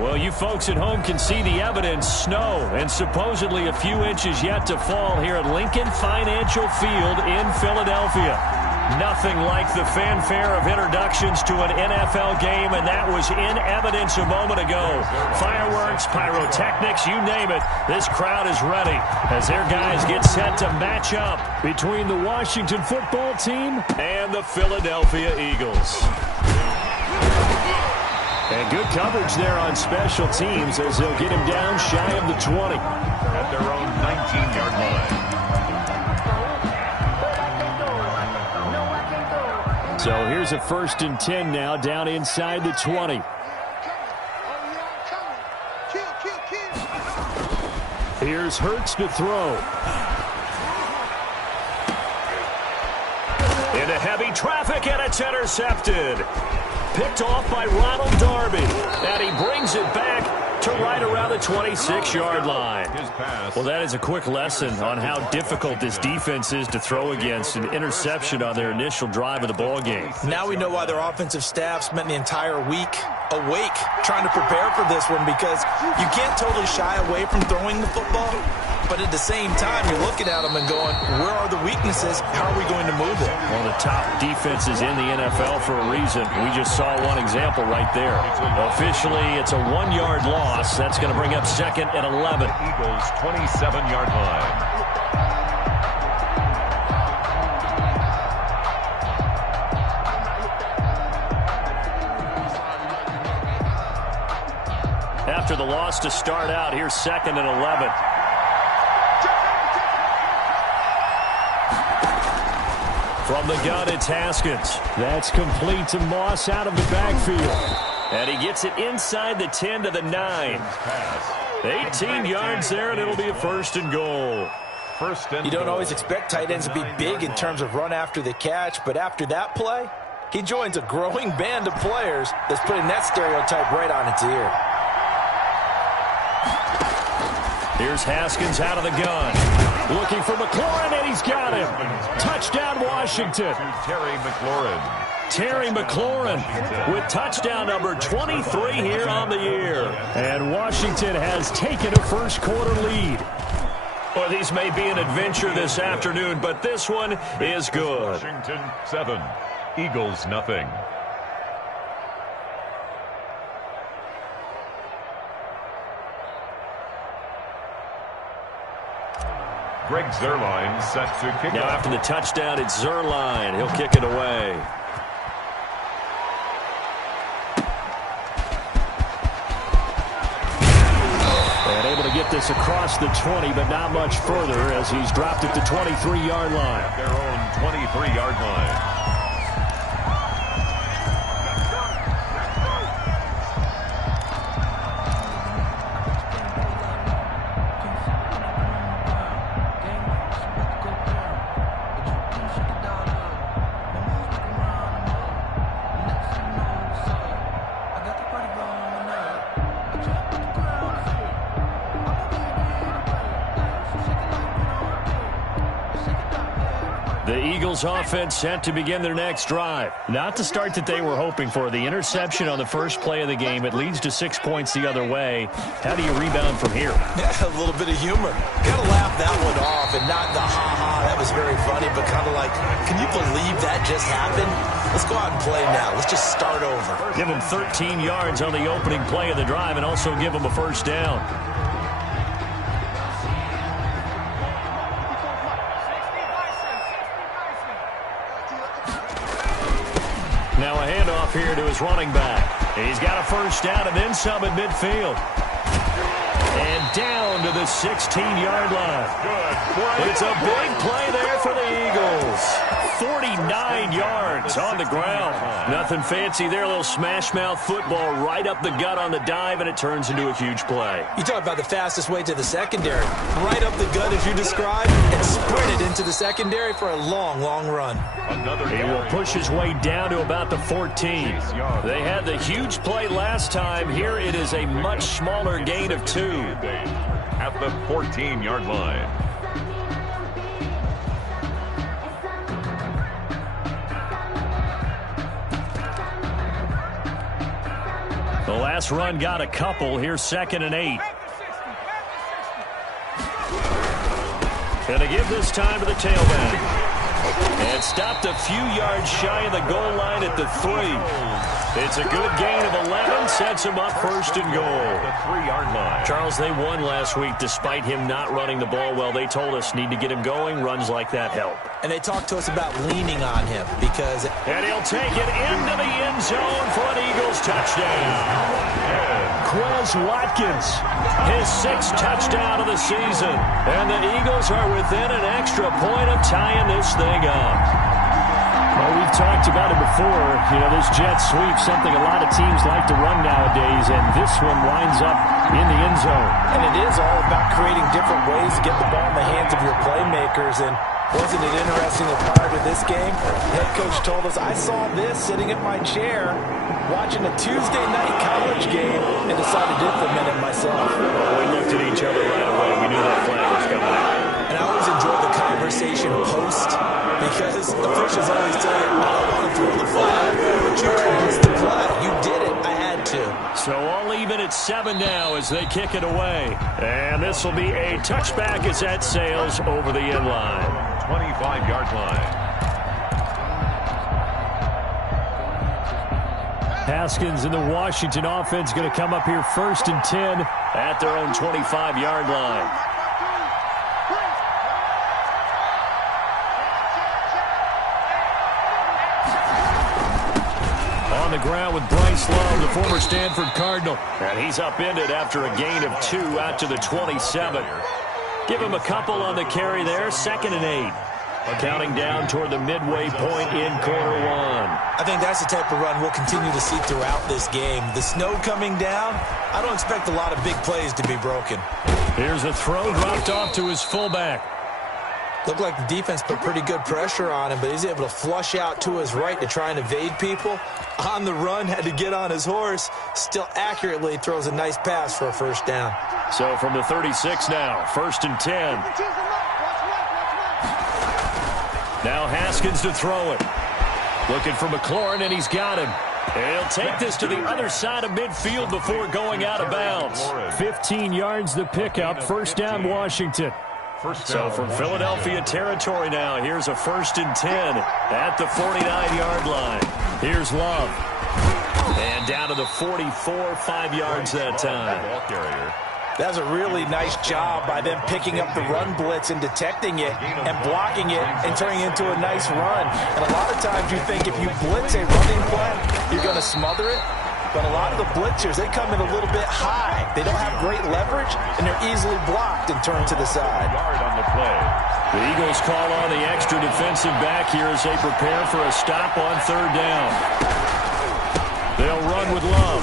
Well, you folks at home can see the evidence. Snow and supposedly a few inches yet to fall here at Lincoln Financial Field in Philadelphia. Nothing like the fanfare of introductions to an NFL game, and that was in evidence a moment ago. Fireworks, pyrotechnics, you name it. This crowd is ready as their guys get set to match up between the Washington football team and the Philadelphia Eagles. And good coverage there on special teams as they'll get him down shy of the 20. At their own 19-yard line. So here's a 1st and 10 now down inside the 20. Here's Hurts to throw. Into heavy traffic, and it's intercepted. Picked off by Ronald Darby. And he brings it back to right around the 26-yard line. Well, that is a quick lesson on how difficult this defense is to throw against. An interception on their initial drive of the ball game. Now we know why their offensive staff spent the entire week awake trying to prepare for this one, because you can't totally shy away from throwing the football, but at the same time you're looking at them and going, where are the weaknesses? How are we going to move it? One of the top defenses in the NFL for a reason. We just saw one example right there. Officially, it's a 1-yard loss. That's going to bring up 2nd and 11. Eagles 27-yard line. After the loss to start out, here's 2nd and 11. From the gun, it's Haskins. That's complete to Moss out of the backfield. And he gets it inside the 10 to the 9. 18 yards there, and it'll be a 1st and goal. You don't always expect tight ends to be big in terms of run after the catch, but after that play, he joins a growing band of players that's putting that stereotype right on its ear. Here's Haskins out of the gun. Looking for McLaurin, and he's got him. Touchdown, Washington. Terry McLaurin with touchdown number 23 here on the year. And Washington has taken a first-quarter lead. Well, these may be an adventure this afternoon, but this one is good. Washington 7, Eagles nothing. Greg Zuerlein set to kick now off. After the touchdown, it's Zuerlein. He'll kick it away. And able to get this across the 20, but not much further as he's dropped it to 23-yard line. Their own 23-yard line. The Eagles offense set to begin their next drive. Not the start that they were hoping for. The interception on the first play of the game. It leads to 6 points the other way. How do you rebound from here? Yeah, a little bit of humor. Got to laugh that one off and not the ha-ha. That was very funny, but kind of like, can you believe that just happened? Let's go out and play now. Let's just start over. Give them 13 yards on the opening play of the drive and also give them a first down. Now a handoff here to his running back. He's got a first down and then some at midfield. And down to the 16-yard line. It's a big play there for the Eagles. 49 yards on the ground. Nothing fancy there. A little smash-mouth football right up the gut on the dive, and it turns into a huge play. You talk about the fastest way to the secondary. Right up the gut, as you described, and sprinted into the secondary for a long, long run. He will push his way down to about the 14. They had the huge play last time. Here it is a much smaller gain of 2. At the 14-yard line. The Last run got a couple. Here's 2nd and 8. Gonna give this time to the tailback. And stopped a few yards shy of the goal line at the 3. It's a good gain of 11. Sets him up 1st and goal. The 3-yard line. Charles, they won last week despite him not running the ball well. They told us need to get him going. Runs like that help. And they talked to us about leaning on him because... And he'll take it into the end zone for an Eagles touchdown. Watkins, his 6th touchdown of the season. And the Eagles are within an extra point of tying this thing up. Well, we've talked about it before. You know, this jet sweep, something a lot of teams like to run nowadays, and this one winds up in the end zone. And it is all about creating different ways to get the ball in the hands of your playmakers. And wasn't it interesting that prior to this game, head coach told us, I saw this sitting at my chair watching a Tuesday night college game and decided to implement it myself. Well, we looked at each other right away. We knew that flag was coming out. And I always enjoy the conversation post because officials always tell you, I don't want to throw the flag, but you caused the play. You did it. I had to. So all even at 7 now as they kick it away. And this will be a touchback as that sails over the end line. 25-yard line. Haskins and the Washington offense going to come up here 1st and 10 at their own 25-yard line. On the ground with Bryce Love, the former Stanford Cardinal. And he's upended after a gain of 2 out to the 27. Give him a couple on the carry there. 2nd and 8. Counting down toward the midway point in quarter 1. I think that's the type of run we'll continue to see throughout this game. The snow coming down, I don't expect a lot of big plays to be broken. Here's a throw dropped off to his fullback. Looked like the defense put pretty good pressure on him, but he's able to flush out to his right to try and evade people. On the run, had to get on his horse. Still accurately throws a nice pass for a 1st down. So from the 36 now, 1st and 10. Now Haskins to throw it. Looking for McLaurin, and he's got him. And he'll take this to the other side of midfield before going out of bounds. 15 yards the pickup. 1st down, Washington. So from Philadelphia territory now, here's a 1st and 10 at the 49-yard line. Here's Love. And down to the 44, 5 yards that time. That was a really nice job by them picking up the run blitz and detecting it and blocking it and turning it into a nice run. And a lot of times you think if you blitz a running play, you're going to smother it. But a lot of the blitzers, they come in a little bit high. They don't have great leverage, and they're easily blocked and turned to the side. On the play. The Eagles call on the extra defensive back here as they prepare for a stop on 3rd down. They'll run with Love.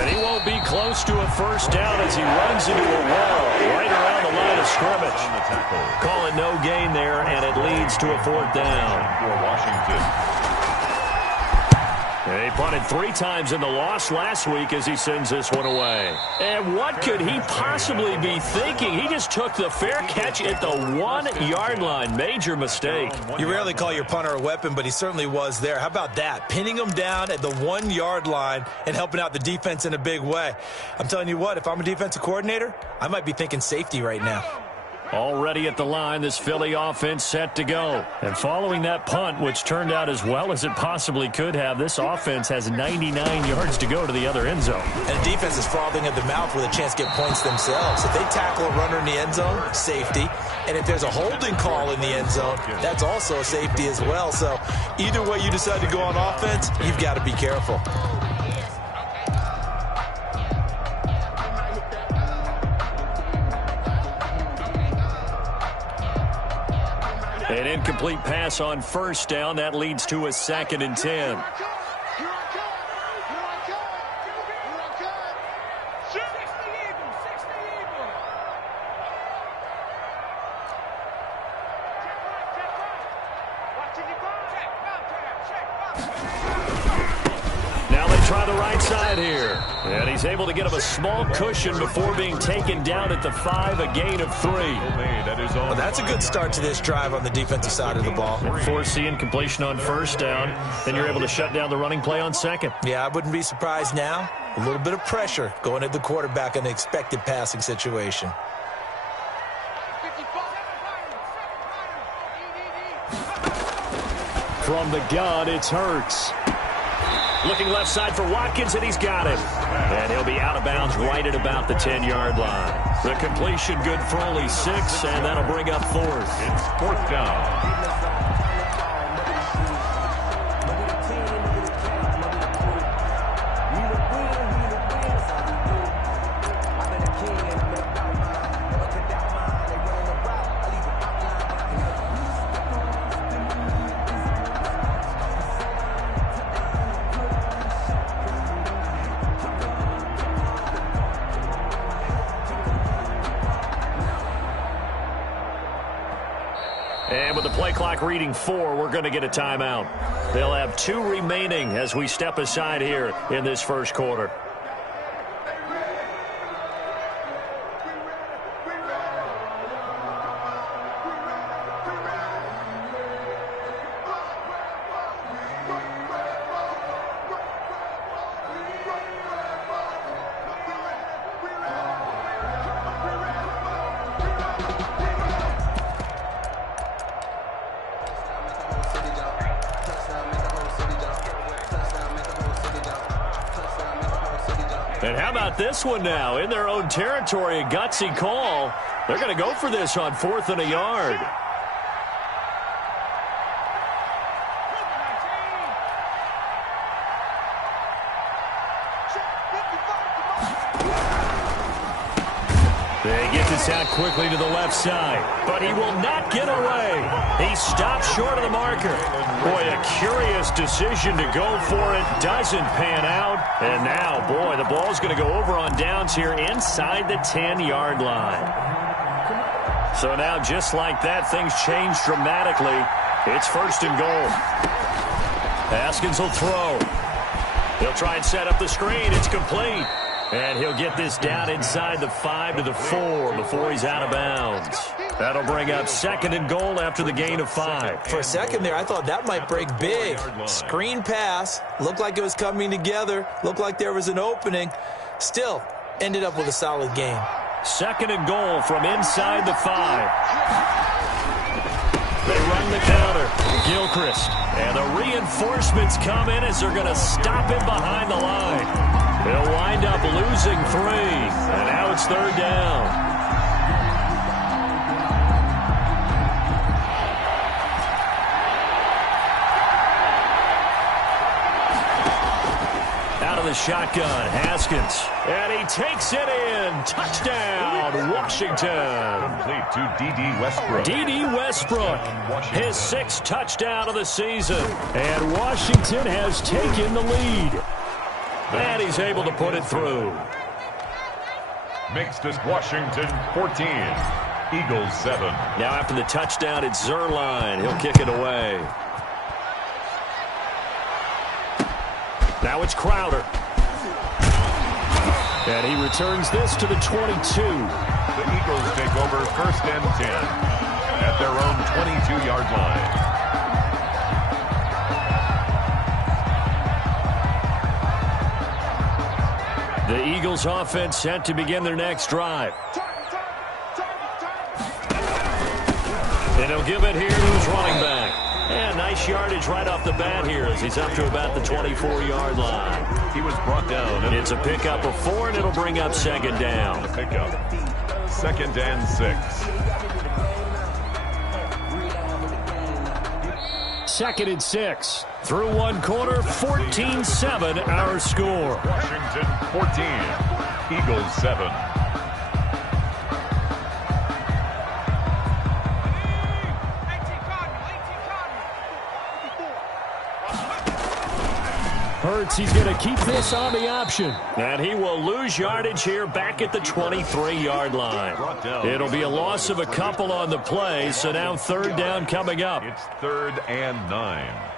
And he won't be close to a 1st down as he runs into a wall right around the line of scrimmage. Calling no gain there, and it leads to a 4th down. For Washington. He punted 3 times in the loss last week as he sends this one away. And what could he possibly be thinking? He just took the fair catch at the 1-yard line. Major mistake. You rarely call your punter a weapon, but he certainly was there. How about that? Pinning him down at the 1-yard line and helping out the defense in a big way. I'm telling you what, if I'm a defensive coordinator, I might be thinking safety right now. Already at the line, this Philly offense set to go. And following that punt, which turned out as well as it possibly could have, this offense has 99 yards to go to the other end zone. And the defense is frothing at the mouth with a chance to get points themselves. If they tackle a runner in the end zone, safety. And if there's a holding call in the end zone, that's also a safety as well. So either way you decide to go on offense, you've got to be careful. An incomplete pass on 1st down. That leads to a 2nd and 10. Now they try the right side here. And he's able to get him a small cushion before being taken down at the 5, a gain of 3. Well, that's a good start to this drive on the defensive side of the ball. Force the incompletion on 1st down. Then you're able to shut down the running play on 2nd. Yeah, I wouldn't be surprised now A little bit of pressure going at the quarterback in an expected passing situation. From the gun, it's Hurts. Looking left side for Watkins, and he's got it. And he'll be out of bounds right at about the 10-yard line. The completion good for only 6, and that'll bring up 4th. It's 4th down. And with the play clock reading 4, we're going to get a timeout. They'll have 2 remaining as we step aside here in this first quarter. And how about this one now? In their own territory, a gutsy call. They're going to go for this on 4th and a yard. They get this out quickly to the left side, but he will not get away. He stops short of the marker. Boy, a curious decision to go for it. Doesn't pan out. And now, boy, the ball's going to go over on downs here inside the 10-yard line. So now, just like that, things change dramatically. It's 1st and goal. Haskins will throw. He'll try and set up the screen. It's complete. And he'll get this down inside the 5 to the 4 before he's out of bounds. That'll bring up 2nd and goal after the gain of 5. For a second there, I thought that might break big. Screen pass. Looked like it was coming together. Looked like there was an opening. Still, ended up with a solid game. 2nd and goal from inside the 5. They run the counter. Gilchrist. And the reinforcements come in as they're going to stop him behind the line. They'll wind up losing 3. And now it's 3rd down. Out of the shotgun, Haskins. And he takes it in. Touchdown, Washington. Complete to D.D. Westbrook. D.D. Westbrook, his 6th touchdown of the season. And Washington has taken the lead. And he's able to put it through. Makes this Washington 14. Eagles 7. Now after the touchdown, it's Zerline. He'll kick it away. Now it's Crowder. And he returns this to the 22. The Eagles take over 1st and 10 at their own 22-yard line. The Eagles offense set to begin their next drive. And he'll give it here to his running back. And nice yardage right off the bat here as he's up to about the 24-yard line. He was brought down. It's a pickup of 4, and it'll bring up 2nd down. Pickup. 2nd and 6. 2nd and 6. Through 1 quarter, 14-7 our score. Washington 14. Eagles 7. Hurts, he's going to keep this on the option. And he will lose yardage here back at the 23-yard line. It'll be a loss of a couple on the play, so now 3rd down coming up. It's 3rd and 9.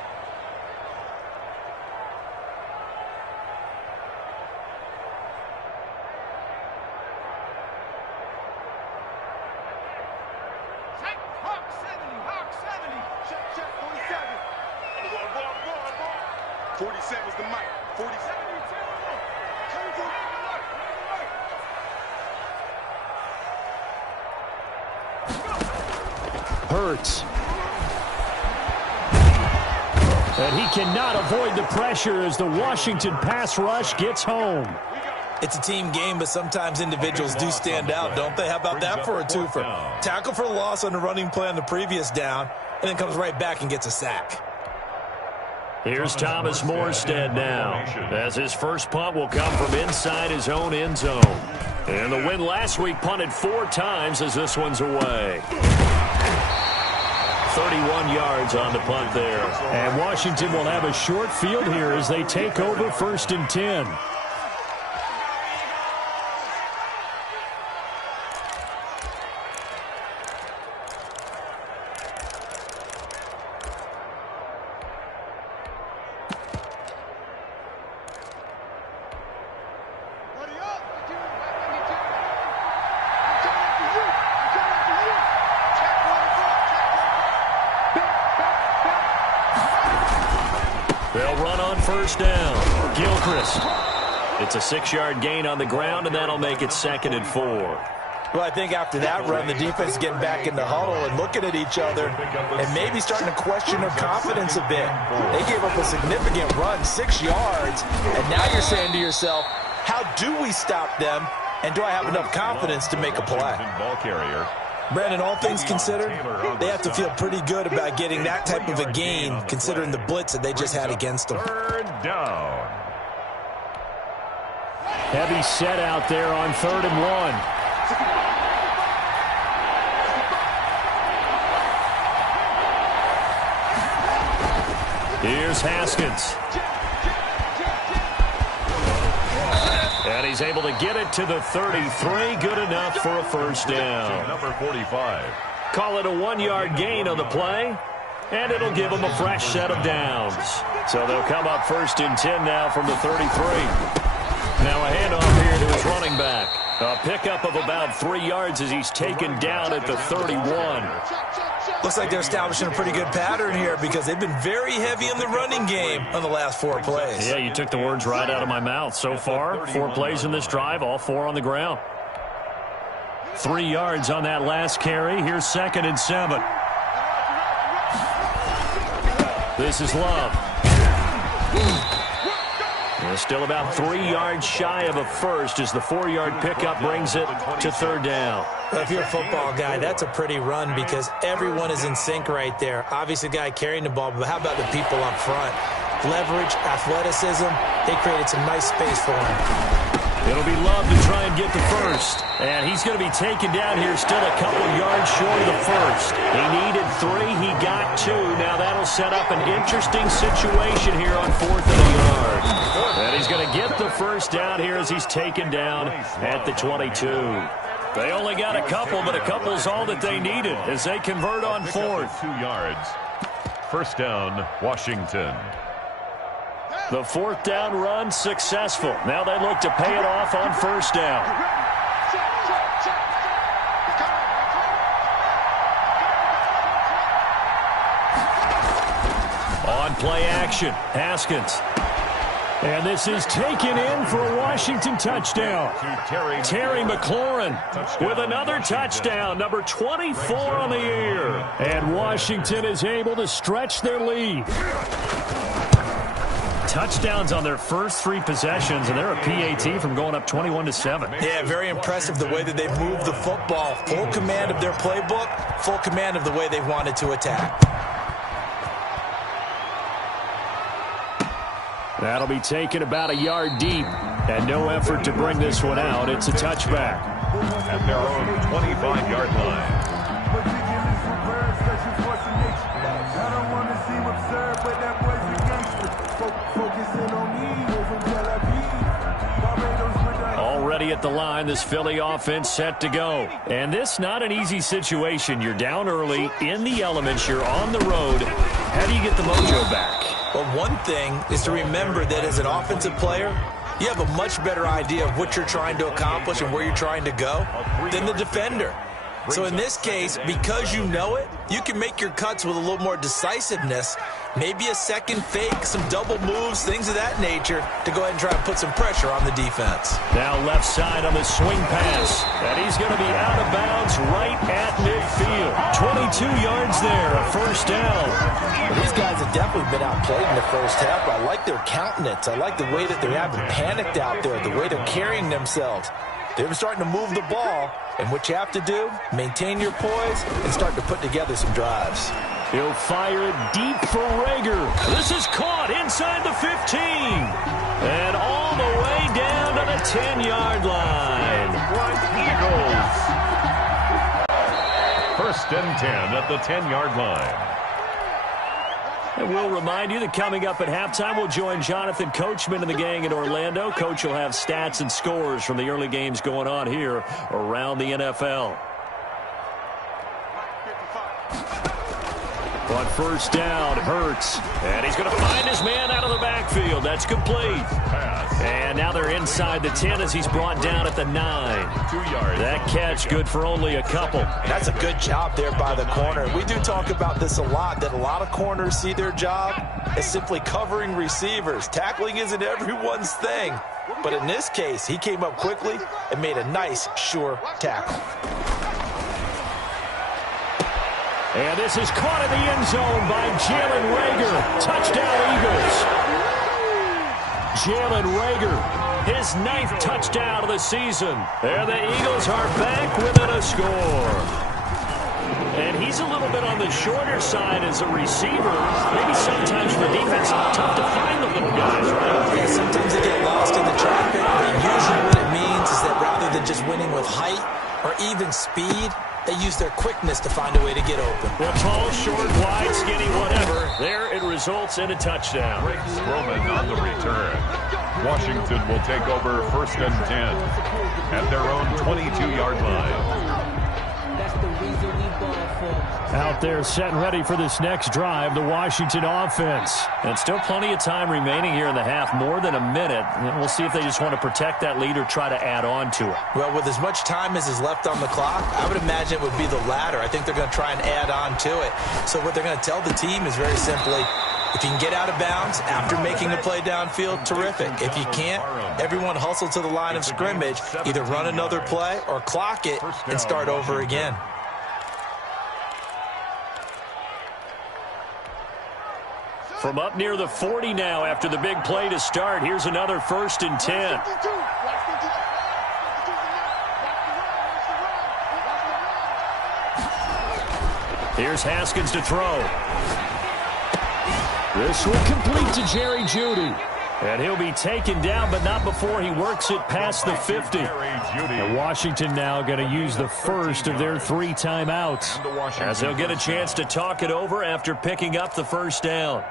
Hurts. And he cannot avoid the pressure as the Washington pass rush gets home. It's a team game, but sometimes individuals do stand out, don't they? How about that for a twofer? Tackle for loss on the running play on the previous down, and then comes right back and gets a sack. Here's Thomas Morstead now, as his first punt will come from inside his own end zone. And the win last week punted 4 times as this one's away. 31 yards on the punt there. And Washington will have a short field here as they take over 1st and 10. They'll run on 1st down. Gilchrist. It's a 6-yard gain on the ground, and that'll make it 2nd and 4. Well, I think after that run, the defense is getting back in the huddle and looking at each other and maybe starting to question their confidence a bit. They gave up a significant run, 6 yards, and now you're saying to yourself, how do we stop them, and do I have enough confidence to make a play? Ball carrier. Brandon, all things considered, they have to feel pretty good about getting that type of a gain, considering the blitz that they just had against them. 3rd down. Heavy set out there on 3rd and 1. Here's Haskins. And he's able to get it to the 33. Good enough for a 1st down. Number 45. Call it a 1-yard gain on the play, and it'll give them a fresh set of downs. So they'll come up 1st and 10 now from the 33. Now a handoff here to his running back. A pickup of about 3 yards as he's taken down at the 31. Looks like they're establishing a pretty good pattern here because they've been very heavy in the running game on the last 4 plays. Yeah, you took the words right out of my mouth. So far, 4 plays in this drive, all 4 on the ground. 3 yards on that last carry. Here's 2nd and 7. This is Love. They're still about 3 yards shy of a first as the 4-yard pickup brings it to 3rd down. Well, if you're a football guy, that's a pretty run because everyone is in sync right there. Obviously, the guy carrying the ball, but how about the people up front? Leverage, athleticism, they created some nice space for him. It'll be Love to try and get the first. And he's going to be taken down here still a couple yards short of the first. He needed 3. He got 2. Now that'll set up an interesting situation here on 4th and a yard. And he's going to get the first down here as he's taken down at the 22. They only got a couple, but a couple's all that they needed as they convert on 4th. 2 yards. 1st down, Washington. The 4th down run successful. Now they look to pay it off on 1st down. On play action, Haskins. And this is taken in for a Washington touchdown. Terry McLaurin with another touchdown, number 24 on the year. And Washington is able to stretch their lead. Touchdowns on their first 3 possessions, and they're a PAT from going up 21-7. Yeah, very impressive the way that they moved the football. Full command of their playbook, full command of the way they wanted to attack. That'll be taken about a yard deep, and no effort to bring this one out. It's a touchback. At their own 25-yard line. Already at the line, this Philly offense set to go. And this not an easy situation. You're down early, in the elements, you're on the road. How do you get the mojo back? Well, one thing is to remember that as an offensive player, you have a much better idea of what you're trying to accomplish and where you're trying to go than the defender. So in this case, because you know it, you can make your cuts with a little more decisiveness, maybe a second fake, some double moves, things of that nature, to go ahead and try and put some pressure on the defense. Now left side on the swing pass, and he's going to be out of bounds right at midfield. 20 yards there, a first down. Well, these guys have definitely been outplayed in the first half, but I like their countenance. I like the way that they haven't panicked out there, the way they're carrying themselves. They're starting to move the ball, and what you have to do, maintain your poise and start to put together some drives. He'll fire it deep for Rager. This is caught inside the 15. And all the way down to the 10-yard line. Eagles. First and 10 at the 10-yard line. And we'll remind you that coming up at halftime, we'll join Jonathan Coachman and the gang in Orlando. Coach will have stats and scores from the early games going on here around the NFL. On first down, Hurts. And he's going to find his man out of the backfield. That's complete. And now they're inside the 10 as he's brought down at the 9. 2 yards. That catch good for only a couple. That's a good job there by the corner. We do talk about this a lot, that a lot of corners see their job as simply covering receivers. Tackling isn't everyone's thing. But in this case, he came up quickly and made a nice, sure tackle. And this is caught in the end zone by Jalen Rager. Touchdown, Eagles. Jalen Rager, his 9th touchdown of the season. There the Eagles are back within a score. And he's a little bit on the shorter side as a receiver. Maybe sometimes for defense, tough to find the little guys, right? Yeah, sometimes they get lost in the traffic. But usually what it means is that rather than just winning with height or even speed, they use their quickness to find a way to get open. Well, tall, short, wide, skinny, whatever. There it results in a touchdown. Roman on the return. Washington will take over first and 10 at their own 22-yard line. Out there set and ready for this next drive, the Washington offense. And still plenty of time remaining here in the half, more than a minute. And we'll see if they just want to protect that lead or try to add on to it. Well, with as much time as is left on the clock, I would imagine it would be the latter. I think they're going to try and add on to it. So what they're going to tell the team is very simply, if you can get out of bounds after making a play downfield, terrific. If you can't, everyone hustle to the line of scrimmage, either run another play or clock it and start over again. From up near the 40 now after the big play to start, here's another first and 10. Here's Haskins to throw. This will complete to Jerry Jeudy. And he'll be taken down, but not before he works it past the 50. And Washington now going to use the first of their 3 timeouts, as they'll get a chance to talk it over after picking up the first down.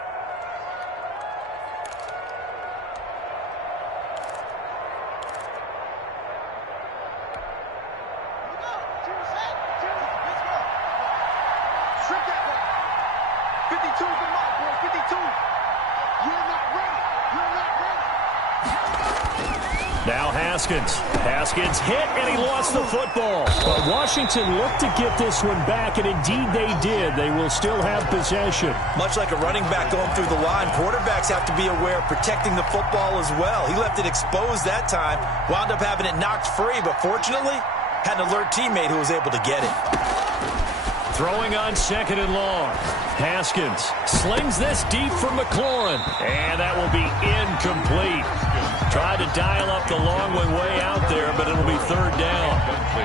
Now Haskins hit, and he lost the football. But Washington looked to get this one back, and indeed they did. They will still have possession. Much like a running back going through the line, quarterbacks have to be aware of protecting the football as well. He left it exposed that time, wound up having it knocked free, but fortunately, had an alert teammate who was able to get it. Throwing on 2nd and long. Haskins slings this deep for McLaurin, and that will be incomplete. Tried to dial up the long one way out there, but it'll be 3rd down.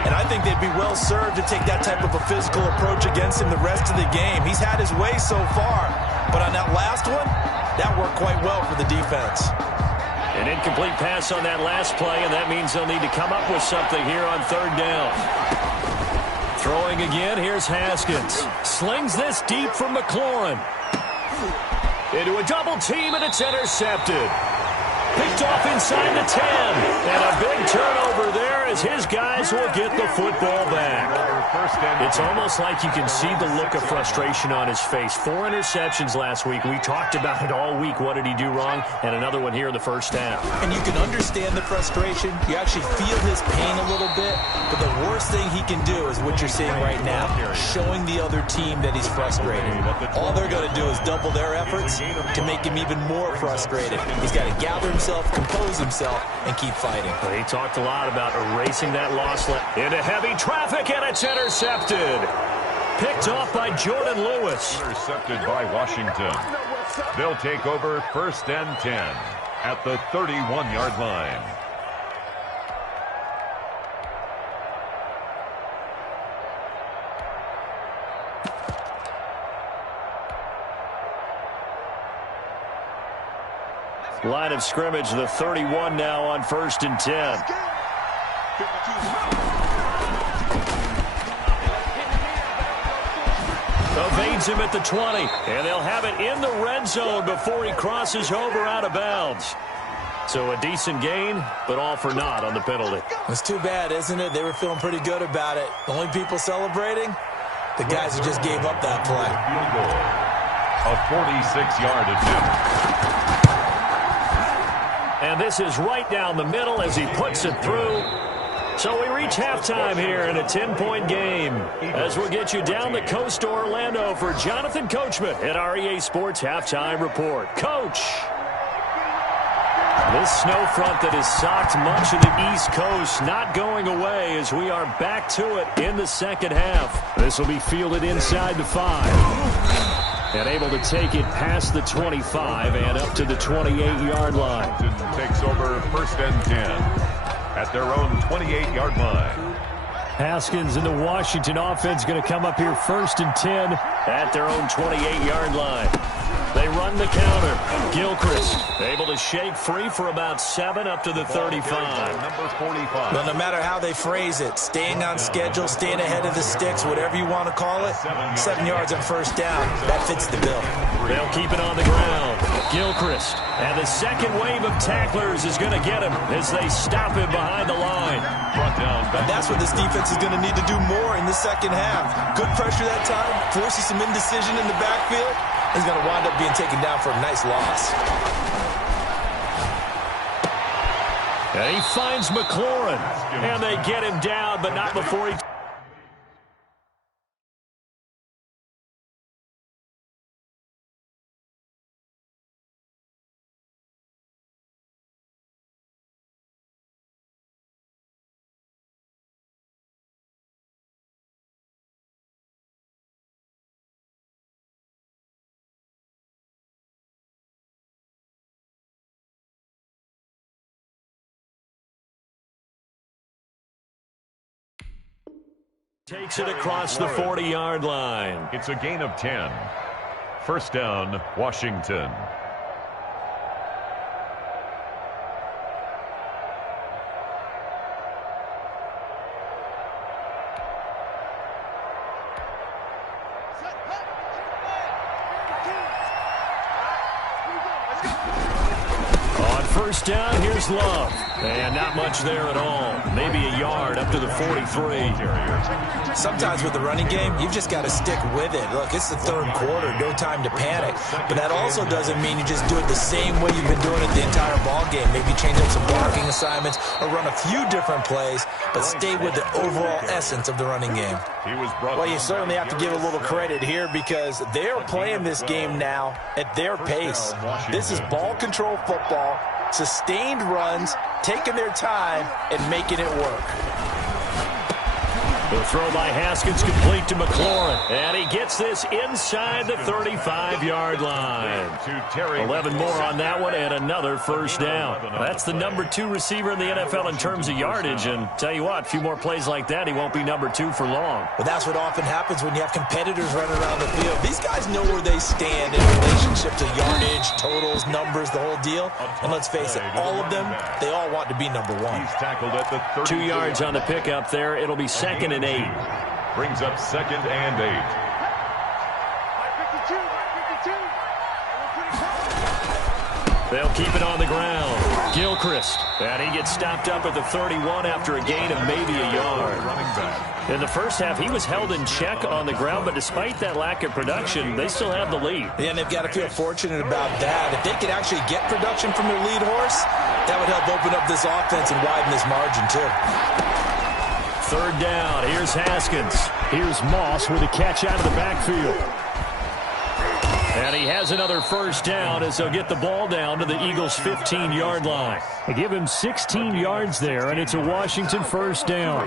And I think they'd be well served to take that type of a physical approach against him the rest of the game. He's had his way so far, but on that last one, that worked quite well for the defense. An incomplete pass on that last play, and that means they'll need to come up with something here on 3rd down. Throwing again, here's Haskins. Slings this deep from McLaurin. Into a double team, and it's intercepted. Picked off inside the 10. And a big turnover there as his guys will get the football back. It's almost like you can see the look of frustration on his face. 4 interceptions last week. We talked about it all week. What did he do wrong? And another one here in the first half. And you can understand the frustration. You actually feel his pain a little bit. But the worst thing he can do is what you're seeing right now, showing the other team that he's frustrated. All they're going to do is double their efforts to make him even more frustrated. He's got to gather himself, compose himself, and keep fighting. Well, he talked a lot about erasing that loss into heavy traffic, and it's intercepted. picked off by Jordan Lewis. Intercepted by Washington. They'll take over 1st and 10 at the 31-yard line. Line of scrimmage, the 31 now on 1st and 10. Evades him at the 20, and they'll have it in the red zone before he crosses over out of bounds. So a decent gain, but all for naught on the penalty. It's too bad, isn't it? They were feeling pretty good about it. The only people celebrating, the guys who just gave up that play. A 46-yard attempt. And this is right down the middle as he puts it through. So we reach halftime here in a 10-point game. As we'll get you down the coast to Orlando for Jonathan Coachman at our EA Sports Halftime Report. Coach! This snow front that has socked much of the East Coast not going away as we are back to it in the second half. This will be fielded inside the 5. And able to take it past the 25 and up to the 28-yard line. Takes over 1st and 10 at their own 28-yard line. Haskins and the Washington offense going to come up here 1st and 10 at their own 28-yard line. They run the counter. Gilchrist able to shake free for about 7 up to the 35. Number 45. Well, no matter how they phrase it, staying on schedule, staying ahead of the sticks, whatever you want to call it, 7 yards on 1st down, that fits the bill. They'll keep it on the ground. Gilchrist. And the second wave of tacklers is going to get him as they stop him behind the line. Brought down. And that's what this defense is going to need to do more in the second half. Good pressure that time, forces some indecision in the backfield. He's going to wind up being taken down for a nice loss. And he finds McLaurin. And they get him down, but not before he... Takes it across the 40-yard line. It's a gain of 10. 1st down, Washington. On 1st down, here's Love. And not much there at all. Maybe a yard up to the 43. Sometimes with the running game, you've just got to stick with it. Look, it's the 3rd quarter, no time to panic. But that also doesn't mean you just do it the same way you've been doing it the entire ball game. Maybe change up some blocking assignments or run a few different plays, but stay with the overall essence of the running game. Well, you certainly have to give a little credit here because they're playing this game now at their pace. This is ball control football, sustained runs, taking their time and making it work. The throw by Haskins complete to McLaurin. And he gets this inside the 35-yard line. 11 more on that one and another 1st down. That's the number 2 receiver in the NFL in terms of yardage. And tell you what, a few more plays like that, he won't be number 2 for long. Well, that's what often happens when you have competitors running around the field. These guys know where they stand in relationship to yardage, totals, numbers, the whole deal. And let's face it, all of them, they all want to be number 1. He's tackled at the 2 yards on the pickup there. It'll be 2nd and 8. Brings up 2nd and 8. They'll keep it on the ground. Gilchrist. And he gets stopped up at the 31 after a gain of maybe a yard. In the first half, he was held in check on the ground, but despite that lack of production, they still have the lead. Yeah, and they've got to feel fortunate about that. If they could actually get production from their lead horse, that would help open up this offense and widen this margin, too. 3rd down. Here's Haskins. Here's Moss with a catch out of the backfield. And he has another first down as they'll get the ball down to the Eagles' 15-yard line. They give him 16 yards there, and it's a Washington first down.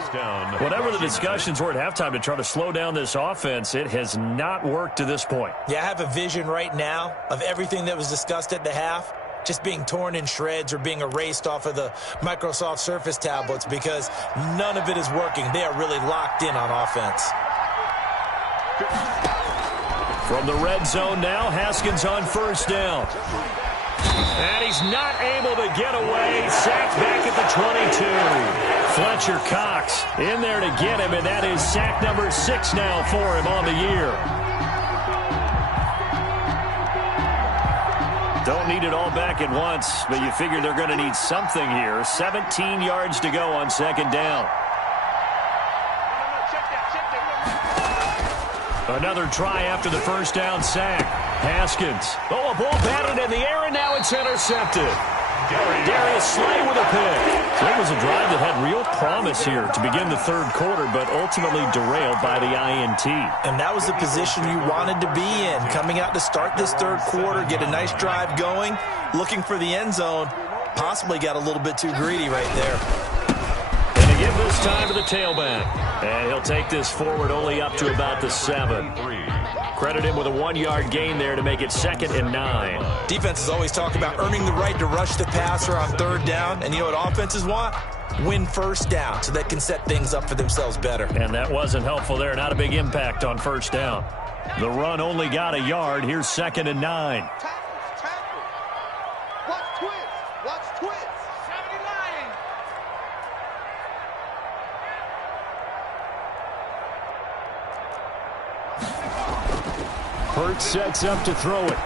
Whatever the discussions were at halftime to try to slow down this offense, it has not worked to this point. Yeah, I have a vision right now of everything that was discussed at the half just being torn in shreds or being erased off of the Microsoft Surface tablets because none of it is working. They are really locked in on offense. From the red zone now, Haskins on first down. And he's not able to get away. Sacked back at the 22. Fletcher Cox in there to get him, and that is sack number 6 now for him on the year. Don't need it all back at once, but you figure they're going to need something here. 17 yards to go on second down. Another try after the first down sack. Haskins. Oh, a ball batted in the air, and now it's intercepted. Darius Slay with a pick. So it was a drive that had real promise here to begin the third quarter, but ultimately derailed by the INT. And that was the position you wanted to be in. Coming out to start this third quarter, get a nice drive going, looking for the end zone. Possibly got a little bit too greedy right there. And to give this time to the tailback. And he'll take this forward only up to about the 7. Credit him with a 1-yard gain there to make it 2nd and 9. Defenses always talk about earning the right to rush the passer on third down. And you know what offenses want? Win first down so they can set things up for themselves better. And that wasn't helpful there. Not a big impact on first down. The run only got a yard. Here's 2nd and 9. Hurts sets up to throw it.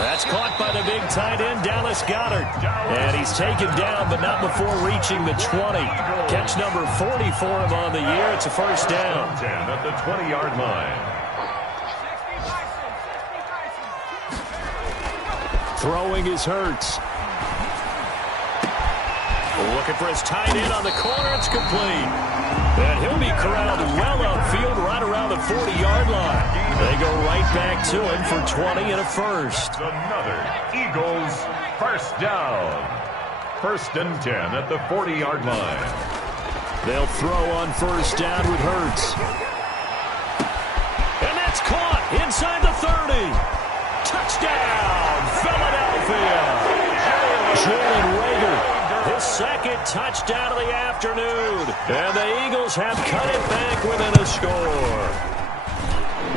That's caught by the big tight end, Dallas Goedert. And he's taken down, but not before reaching the 20. Catch number 40 for him on the year. It's a first down. At the 20-yard line. Throwing is Hurts. Looking for his tight end on the corner. It's complete. And he'll be corralled well upfield right around the 40-yard line. They go right back to him for 20 and a first. Another Eagles first down. 1st and 10 at the 40-yard line. They'll throw on first down with Hurts. And that's caught inside the 30. Touchdown, Philadelphia. Jalen Reagor. His 2nd touchdown of the afternoon. And the Eagles have cut it back within a score.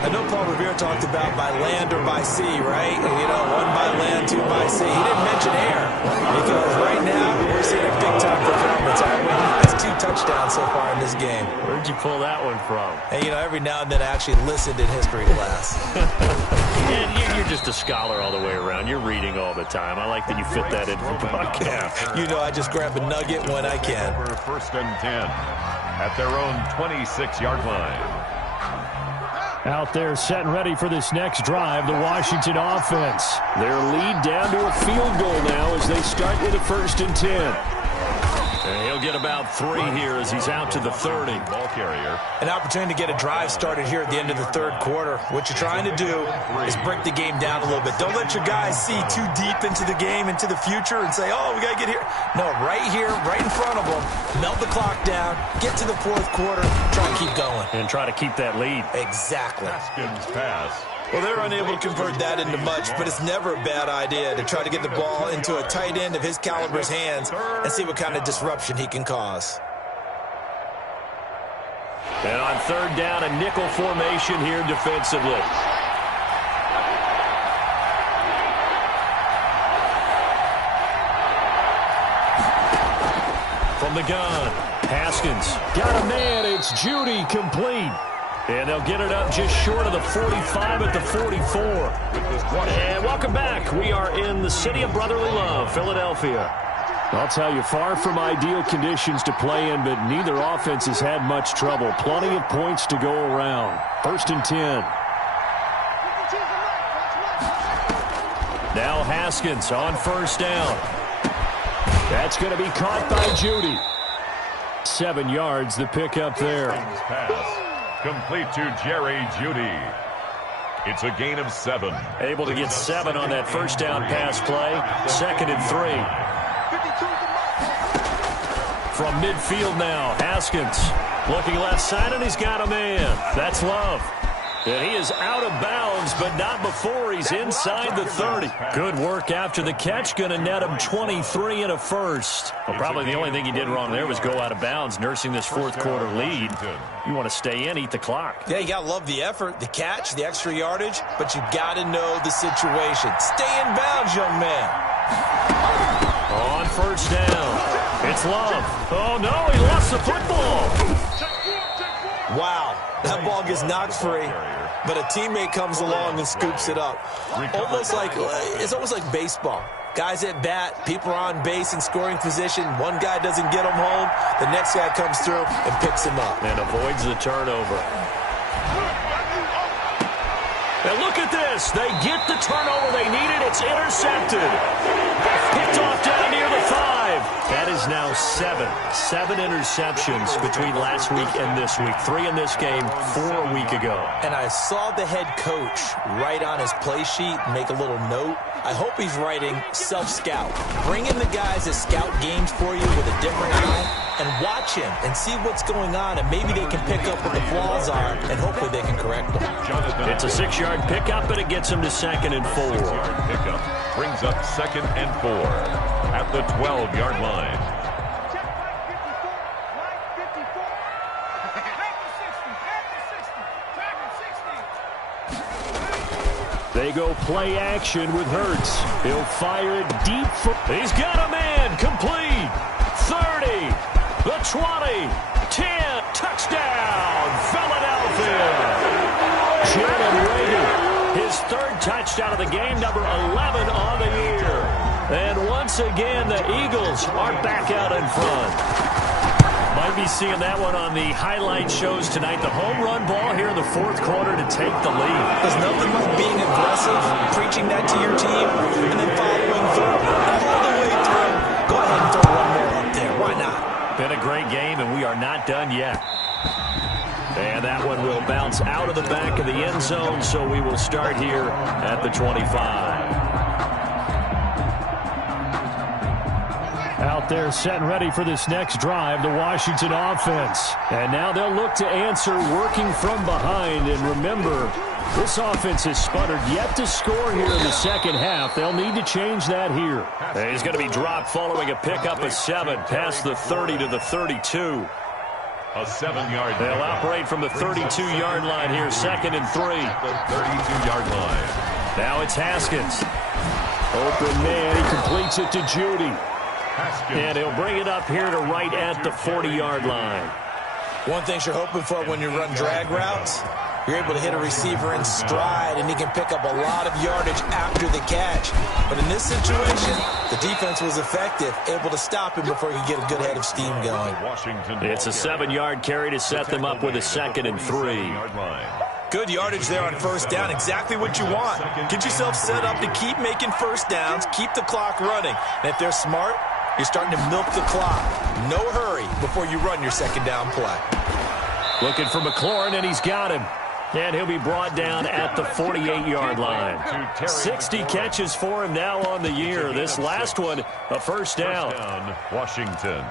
I know Paul Revere talked about by land or by sea, right? You know, 1 by land, 2 by sea. He didn't mention air because right now we're seeing a big-time performance. That's 2 touchdowns so far in this game. Where'd you pull that one from? And, you know, every now and then I actually listened in history class. Yeah, you're just a scholar all the way around. You're reading all the time. I like that you fit that in for broadcast. You know, I just grab a nugget when I can. 1st and 10 at their own 26-yard line. Out there set and ready for this next drive, the Washington offense. Their lead down to a field goal now as they start with a 1st and 10. And he'll get about 3 here as he's out to the 30. Ball carrier. An opportunity to get a drive started here at the end of the third quarter. What you're trying to do is break the game down a little bit. Don't let your guys see too deep into the game, into the future, and say, oh, we got to get here. No, right here, right in front of them. Melt the clock down, get to the fourth quarter, try to keep going. And try to keep that lead. Exactly. Haskins pass. Well, they're unable to convert that into much, but it's never a bad idea to try to get the ball into a tight end of his caliber's hands and see what kind of disruption he can cause. And on third down, a nickel formation here defensively. From the gun, Haskins got a man. It's Judy, complete. And they'll get it up just short of the 45 at the 44. And welcome back. We are in the city of brotherly love, Philadelphia. I'll tell you, far from ideal conditions to play in, but neither offense has had much trouble. Plenty of points to go around. 1st and 10. Now Haskins on first down. That's going to be caught by Judy. 7 yards, the pickup there. Pass complete to Jerry Judy. It's a gain of 7. Able to get 7 on that first down pass play. 2nd and 3. From midfield now, Haskins looking left side, and he's got a man. That's Love. And he is out of bounds, but not before he's inside the 30. Good work after the catch. Going to net him 23 and a first. Well, probably the only thing he did wrong there was go out of bounds, nursing this fourth quarter lead. You want to stay in, eat the clock. Yeah, you got to love the effort, the catch, the extra yardage, but you got to know the situation. Stay in bounds, young man. On first down, it's Love. Oh, no, he lost the football. Wow, that ball gets knocked free, but a teammate comes along and scoops it up. It's almost like baseball. Guys at bat, people are on base in scoring position. One guy doesn't get him home. The next guy comes through and picks him up. And avoids the turnover. And look at this. They get the turnover they needed. It's intercepted. Picked off down near the 5. That is now 7. 7 interceptions between last week and this week. 3 in this game, 4 a week ago. And I saw the head coach write on his play sheet, make a little note. I hope he's writing self-scout. Bring in the guys that scout games for you with a different eye and watch him and see what's going on, and maybe they can pick up what the flaws are, and hopefully they can correct them. It's a 6-yard pickup, and it gets him to 2nd and 4. 6-yard pickup brings up 2nd and 4 at the 12-yard line. They go play action with Hurts. He'll fire it deep. He's got a man. Complete. 30. The 20. 10. Touchdown. Philadelphia. Jalen Reagor. His 3rd touchdown of the game. Number 11 on the year. And once again, the Eagles are back out in front. Might be seeing that one on the highlight shows tonight. The home run ball here in the 4th quarter to take the lead. There's nothing like being aggressive, preaching that to your team, and then following through. All the way through. Go ahead and throw one more up there. Why not? Been a great game, and we are not done yet. And that one will bounce out of the back of the end zone, so we will start here at the 25. Out there set and ready for this next drive, the Washington offense. And now they'll look to answer working from behind. And remember, this offense has sputtered yet to score here in the second half. They'll need to change that here. And he's going to be dropped following a pickup of 7 past the 30 to the 32. A 7-yard. They'll operate from the 32-yard line here, 2nd and 3. The 32-yard line. Now it's Haskins. Open man, he completes it to Judy. And he'll bring it up here to right at the 40-yard line. One thing you're hoping for when you run drag routes, you're able to hit a receiver in stride, and he can pick up a lot of yardage after the catch. But in this situation, the defense was effective, able to stop him before he could get a good head of steam going. It's a 7-yard carry to set them up with a 2nd and 3. Good yardage there on first down, exactly what you want. Get yourself set up to keep making first downs, keep the clock running. And if they're smart, you're starting to milk the clock. No hurry before you run your second down play. Looking for McLaurin, and he's got him. And he'll be brought down at the 48-yard line. 60 catches for him now on the year. This last one, a first down. Washington.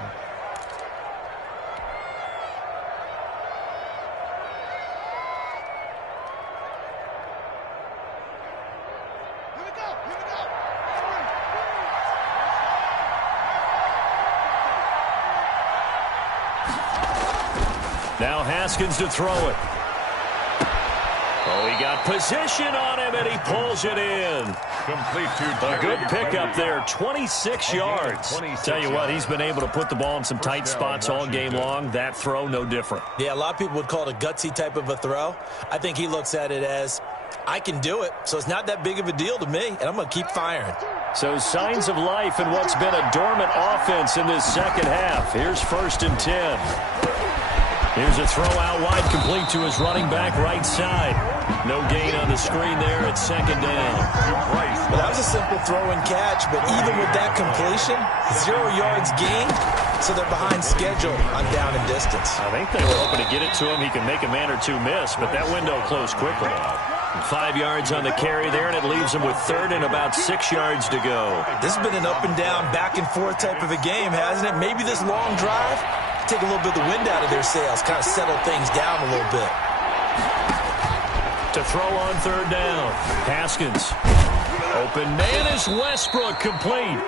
Now Haskins to throw it. Oh, he got position on him, and he pulls it in. Complete to a good pickup there, 26 yards. Tell you what, he's been able to put the ball in some tight spots all game long. That throw, no different. Yeah, a lot of people would call it a gutsy type of a throw. I think he looks at it as, I can do it, so it's not that big of a deal to me, and I'm going to keep firing. So signs of life in what's been a dormant offense in this second half. Here's 1st and 10. Here's a throw out wide, complete to his running back right side. No gain on the screen there at 2nd down. Well, that was a simple throw and catch, but even with that completion, 0 yards gained, so they're behind schedule on down and distance. I think they were hoping to get it to him. He can make a man or two miss, but that window closed quickly. 5 yards on the carry there, and it leaves them with third and about 6 yards to go. This has been an up-and-down, back-and-forth type of a game, hasn't it? Maybe this long drive, take a little bit of the wind out of their sails, kind of settle things down a little bit. To throw on third down, Haskins. Open man is Westbrook, complete.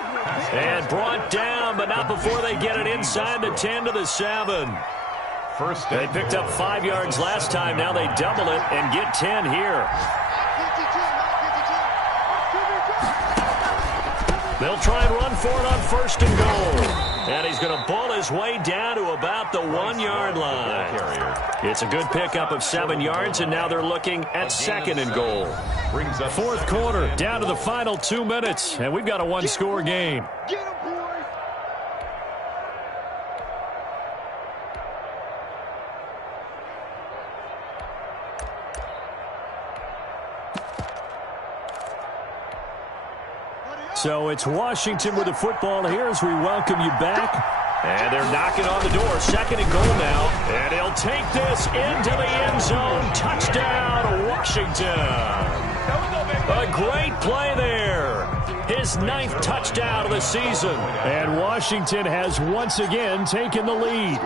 And brought down, but not before they get it inside the 10 to the 7. They picked up 5 yards last time. Now they double it and get 10 here. They'll try and run for it on first and goal. And he's going to bull his way down to about the 1 yard line. It's a good pickup of 7 yards, and now they're looking at second and goal. Fourth quarter, down to the final 2 minutes, and we've got a one-score game. So it's Washington with the football here as we welcome you back. And they're knocking on the door. Second and goal now. And he'll take this into the end zone. Touchdown, Washington. A great play there. His 9th touchdown of the season. And Washington has once again taken the lead.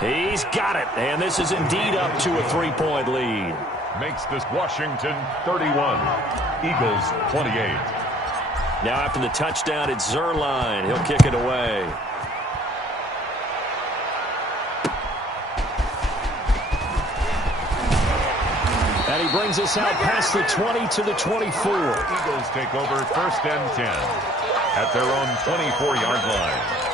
He's got it. And this is indeed up to a 3-point lead. Makes this Washington 31, Eagles 28. Now after the touchdown, it's Zerline. He'll kick it away. And he brings us out past the 20 to the 24. Eagles take over first and 10 at their own 24-yard line.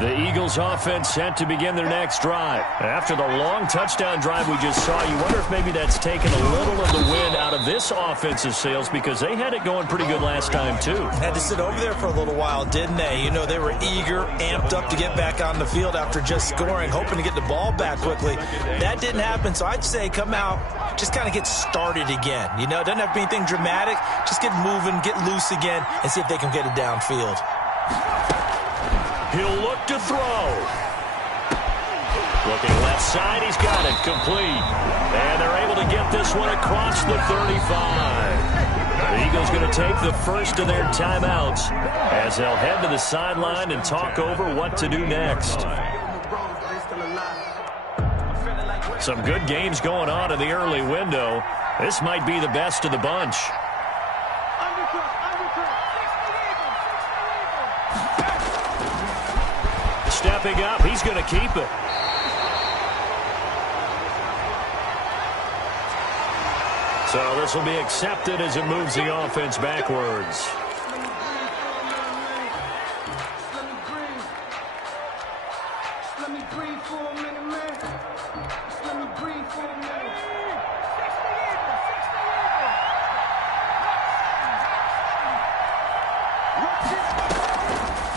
The Eagles offense set to begin their next drive. After the long touchdown drive we just saw, you wonder if maybe that's taken a little of the wind out of this offensive sails, because they had it going pretty good last time too. Had to sit over there for a little while, didn't they? You know, they were eager, amped up to get back on the field after just scoring, hoping to get the ball back quickly. That didn't happen, so I'd say come out, just kind of get started again. You know, it doesn't have to be anything dramatic. Just get moving, get loose again, and see if they can get it downfield. He'll look to throw. Looking left side, he's got it, complete. And they're able to get this one across the 35. The Eagles going to take the first of their timeouts as they'll head to the sideline and talk over what to do next. Some good games going on in the early window. This might be the best of the bunch. Stepping up, he's going to keep it. So this will be accepted as it moves the offense backwards.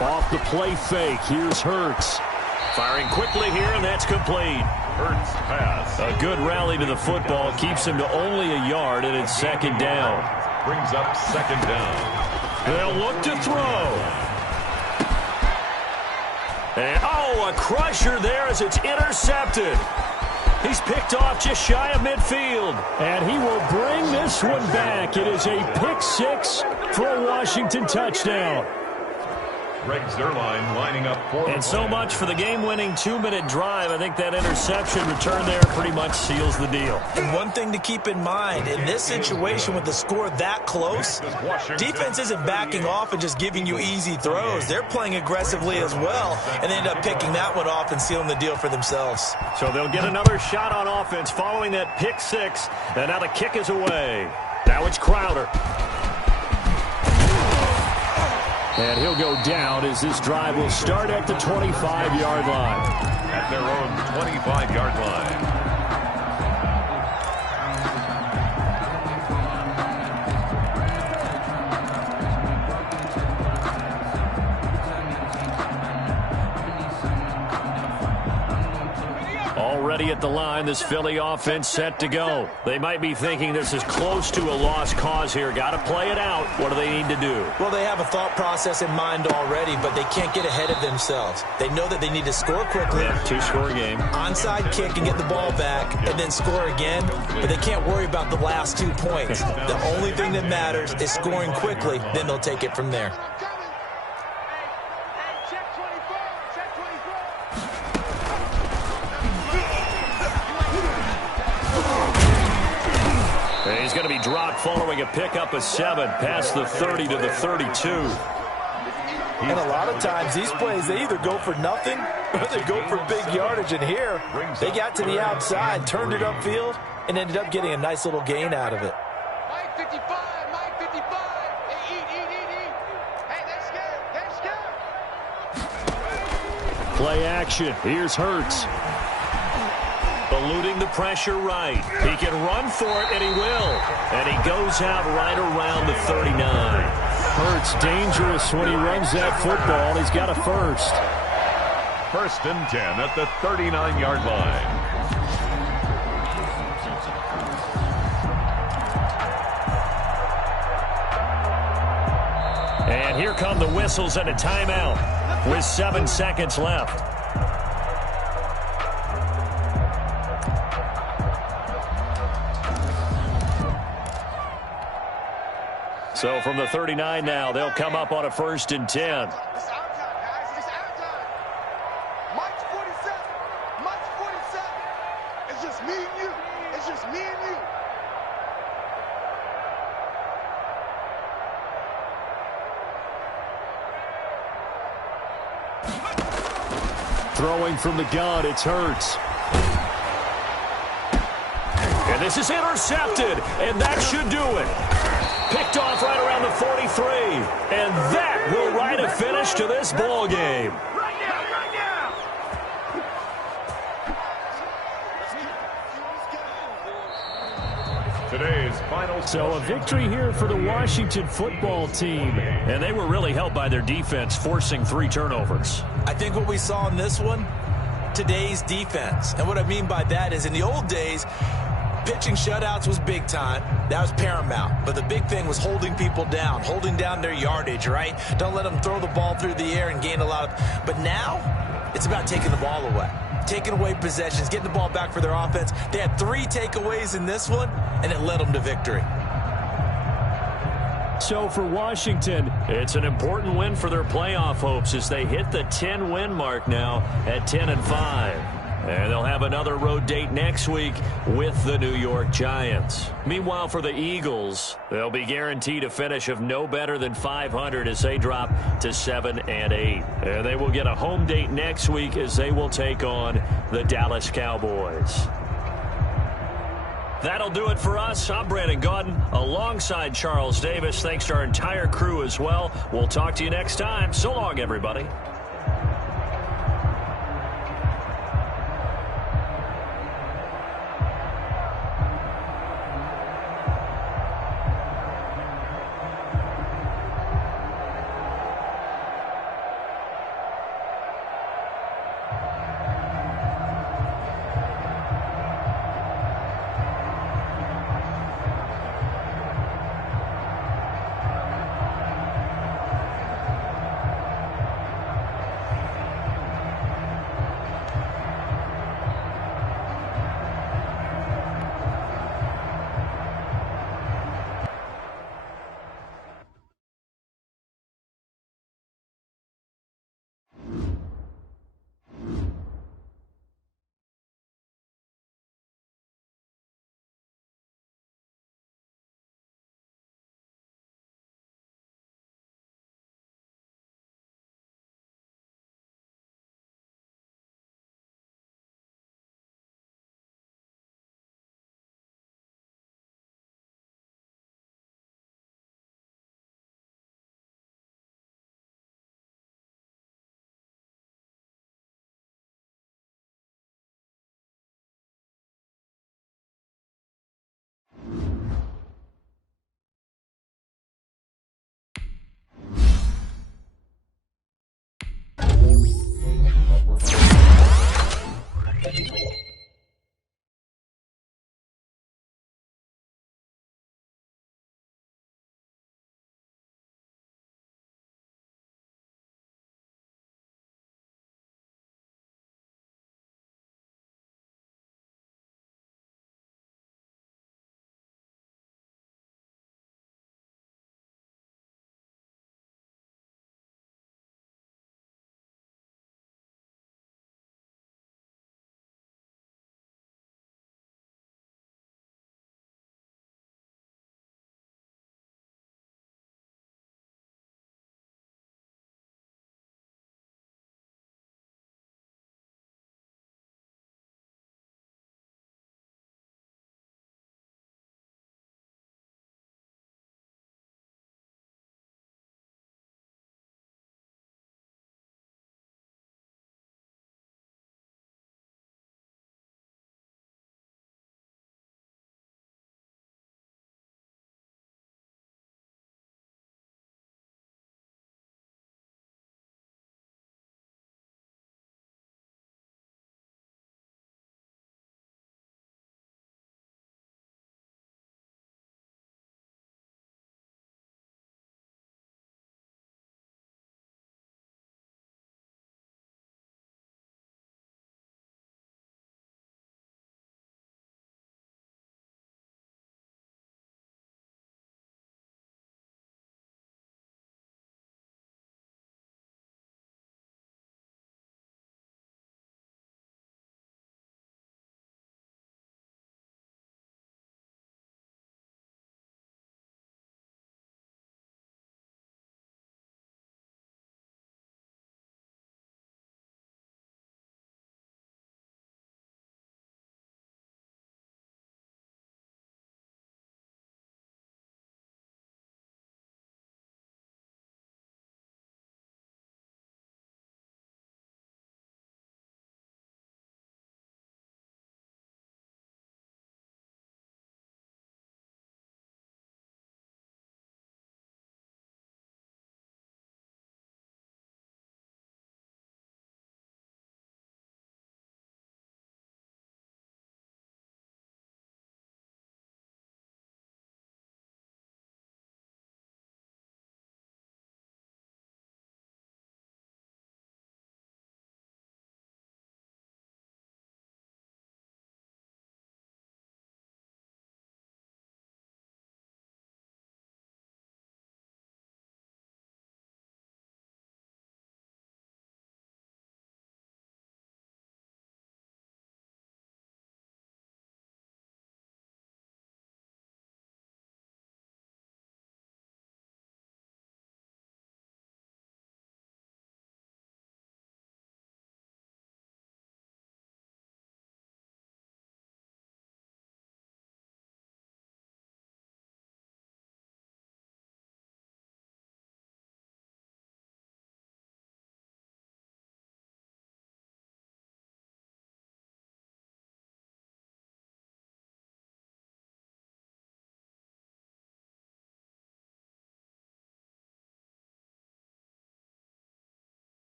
Off the play fake, here's Hurts. Firing quickly here, and that's complete. Hurts pass. A good rally to the football keeps him to only a yard, and it's second down. Brings up second down. They'll look to throw. And, oh, a crusher there as it's intercepted. He's picked off just shy of midfield. And he will bring this one back. It is a pick six for a Washington touchdown. Greg Zerline lining up for and so much for the game-winning 2-minute drive. I think that interception return there pretty much seals the deal. And one thing to keep in mind, in this situation with the score that close, defense isn't backing off and just giving you easy throws. They're playing aggressively as well, and they end up picking that one off and sealing the deal for themselves. So they'll get another shot on offense following that pick six, and now the kick is away. Now it's Crowder. And he'll go down as this drive will start at the 25-yard line. At their own 25-yard line. ready at the line. This Philly offense set to go. They might be thinking this is close to a lost cause here. Got to play it out. What do they need to do? Well, they have a thought process in mind already, but they can't get ahead of themselves. They know that they need to score quickly. Yeah, two-score game. Onside kick and get the ball back and then score again, but they can't worry about the last 2 points. The only thing that matters is scoring quickly, then they'll take it from there. He's going to be dropped following a pickup of 7 past the 30 to the 32. And a lot of times these plays, they either go for nothing or they go for big yardage. And here, they got to the outside, turned it upfield, and ended up getting a nice little gain out of it. Mike 55, Mike 55. Hey, eat. Hey, they're scared. Play action. Here's Hurts. Eluding the pressure right. He can run for it, and he will. And he goes out right around the 39. Hurts dangerous when he runs that football. He's got a first. 1st and 10 at the 39-yard line. And here come the whistles and a timeout with 7 seconds left. So from the 39 now, they'll come up on a 1st and 10. It's our time, guys. It's our time. Mike's 47. Mike's 47. It's just me and you. It's just me and you. Throwing from the gun, it's Hurts. And this is intercepted, and that should do it. Picked off right around the 43, and that will write a finish to this ball game. Right now. Today's final. So a victory here for the Washington football team. And they were really helped by their defense, forcing 3 turnovers. I think what we saw in this one, today's defense. And what I mean by that is in the old days, pitching shutouts was big time. That was paramount. But the big thing was holding people down, holding down their yardage, right? Don't let them throw the ball through the air and gain a lot of... But now, it's about taking the ball away. Taking away possessions, getting the ball back for their offense. They had 3 takeaways in this one, and it led them to victory. So for Washington, it's an important win for their playoff hopes as they hit the 10-win mark now at 10-5. And they'll have another road date next week with the New York Giants. Meanwhile, for the Eagles, they'll be guaranteed a finish of no better than 500 as they drop to 7-8. And they will get a home date next week as they will take on the Dallas Cowboys. That'll do it for us. I'm Brandon Gaudin alongside Charles Davis. Thanks to our entire crew as well. We'll talk to you next time. So long, everybody.